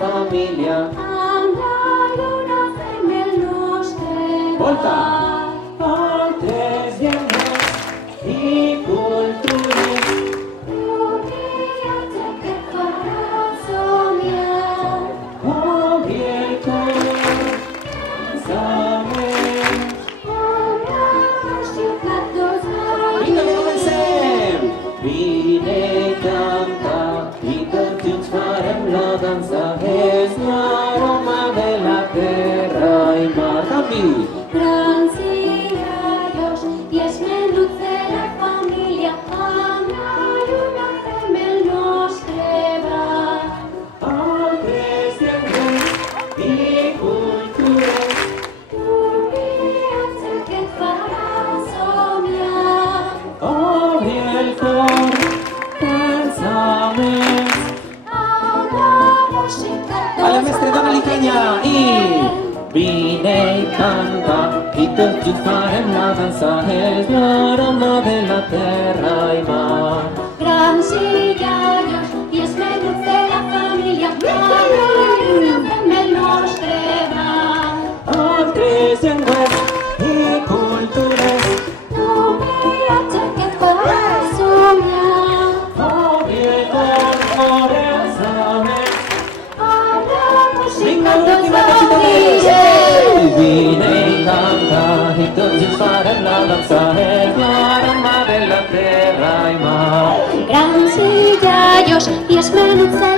família. Amb la lluna fem el nostre Volta! ball. Altres llengües i cultures. Un viatge que et farà somiar. Obri el cor, pensament. Una ciutat dos Vinga, que comencem! Vine i canta, i tots junts farem la dansa. És l'aroma de la terra i mar. Canvi! grans i gallos i els menuts de la família. Amb la lluna fem el nostre ball. Altres llengües i cultures. Un viatge que et farà somiar. Obri el cor, pensaments. Amb la música Alla mestre, dona-li canya! I vine i canta, i tots junts farem la dansa. És l'aroma de la terra i mar. grans i gallos i els menuts de la família. Amb la lluna fem el nostre ball. Altres llengües i cultures. Un viatge que et farà somiar. Obri el cor, pensaments. Amb la música Vinga, tots l'última cosita més! gaudim. Vine i canta, i tots junts farem la dansa. És l'aroma de la terra i mar. Grans i gallos i els menuts de